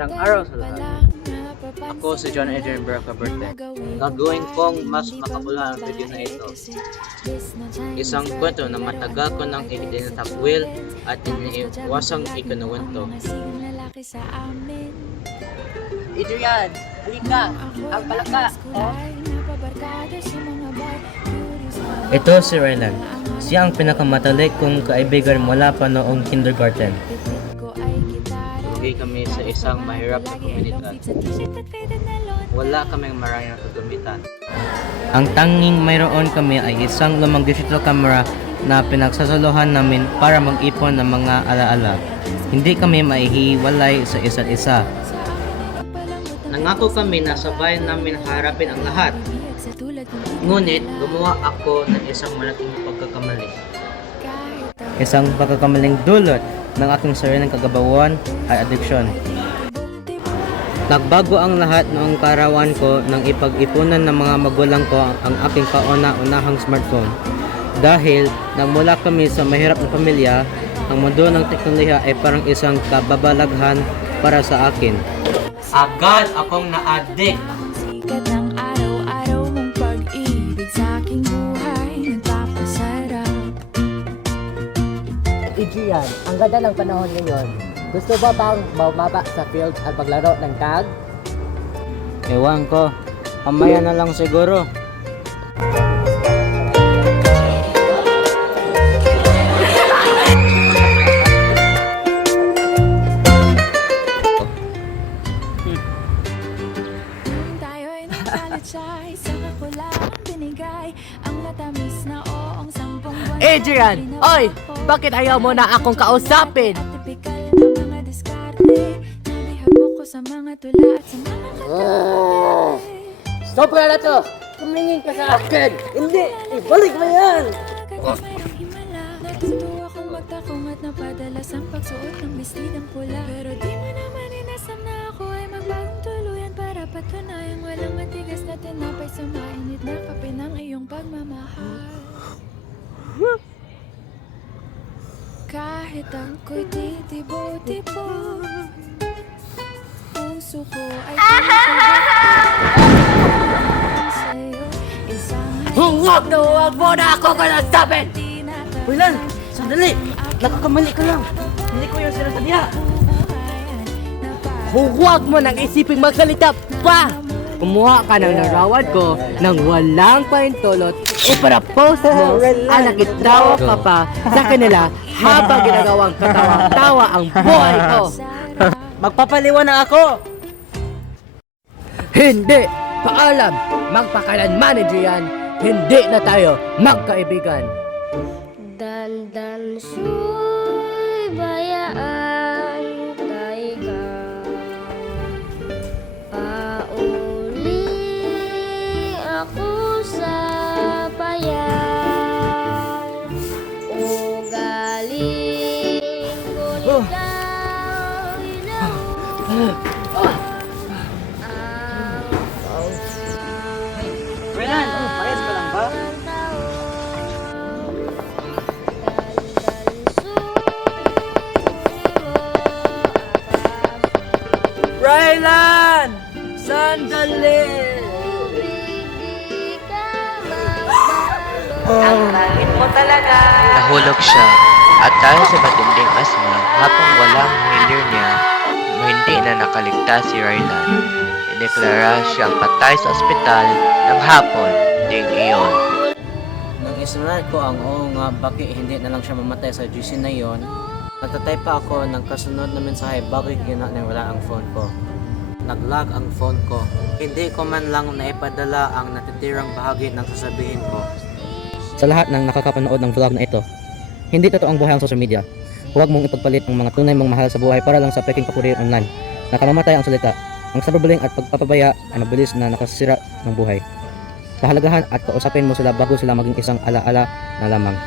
Magandang araw sa lahat. Ako si John Adrian Beracaberte. Gagawin kong mas makapula ang video na ito. Isang kwento na matagal ko nang itinatakwil at iniiwasang ikinuwento. Adrian, halika! Ang palaka! Oh. Ito si Rylan. Siya ang pinakamatalik kong kaibigan mula pa noong kindergarten. Lugi kami sa isang mahirap na komunidad. Wala kaming maraming kagamitan. Ang tanging mayroon kami ay isang lumang digital camera na pinagsasalohan namin para mag-ipon ng mga alaala. Hindi kami maihiwalay sa isa't isa. Nangako kami na sabay namin harapin ang lahat. Ngunit gumawa ako ng isang malaking pagkakamali. Isang pagkakamaling dulot ng aking sariling kagabawan ay addiction. Nagbago ang lahat noong karawan ko nang ipag-ipunan ng mga magulang ko ang aking kauna-unahang smartphone. Dahil nagmula kami sa mahirap na pamilya, ang mundo ng teknolohiya ay parang isang kababalaghan para sa akin. Agad akong na-addict. Sikat ng araw-araw mong pag-ibig sa aking buhay nagpapasarap. Adrian, ang ganda ng panahon ngayon. Gusto ba bang bumaba sa field at maglaro ng tag? Ewan ko, kamaya na lang siguro. Tayo ay nagkalat sa isang kakulang binigay ang matamis na oong sampung buwan. Adrian! Oy! Bakit ayaw mo na akong kausapin? At tipikal na mga diskarte nabihag ko sa mga tula at sa mga katabi. Sobra na to! Tumingin ka sa akin! Hindi! Ibalik mo yan! Natuto akong magtakong at napadalas ang pagsuot ng bestidang pula. Pero di mo naman inasam na ako ay magbagong tuluyan para patunayang walang matigas na tinapay sa mainit na kape ng iyong pagmamahal. Kahit ako'y titibo-tibo, puso ko ay sa'yo. Huwag na huwag mo na ako kausapin! Rylan, sandali! Nakakamali ka lang. Hindi ko yung sinasadya. Huwag mo nang isiping magsalita pa! Kumuha ka ng larawan ko nang walang paintulot ipara-post mo at nakitawa ka pa sa kanila habang ginagawang katawa-tawa ang buhay ko. Magpapaliwan na ako! Hindi! Paalam! Magpakalanman, Adrian! Hindi na tayo magkaibigan! Dandan suy bayaan taiga pauli ako sa bayan ugaling ko daw Rylan, ayos ka lang ba? Rylan! Sandali! Ang langit mo talaga! Nahulog siya at dahil sa matinding asma habang walang hilir niya, hindi na nakaligtas si Rylan. Ideklara siyang patay sa ospital ng hapon din iyon. Nang isulat ko ang oo nga, bakit hindi na lang siya mamatay sa GC na yon, nagtatay pa ako ng kasunod na mensahe bago na wala ang phone ko. Naglag ang phone ko. Hindi ko man lang naipadala ang natitirang bahagi ng sasabihin ko. Sa lahat ng nakakapanood ng vlog na ito, hindi totoo ang buhay ang social media. Huwag mong ipagpalit ang mga tunay mong mahal sa buhay para lang sa peking papuri online. Nakamamatay ang salita. Ang cyberbullying at pagpapabaya ay mabilis na nakasira ng buhay. Kahalagahan at kausapin mo sila bago sila maging isang alaala na lamang.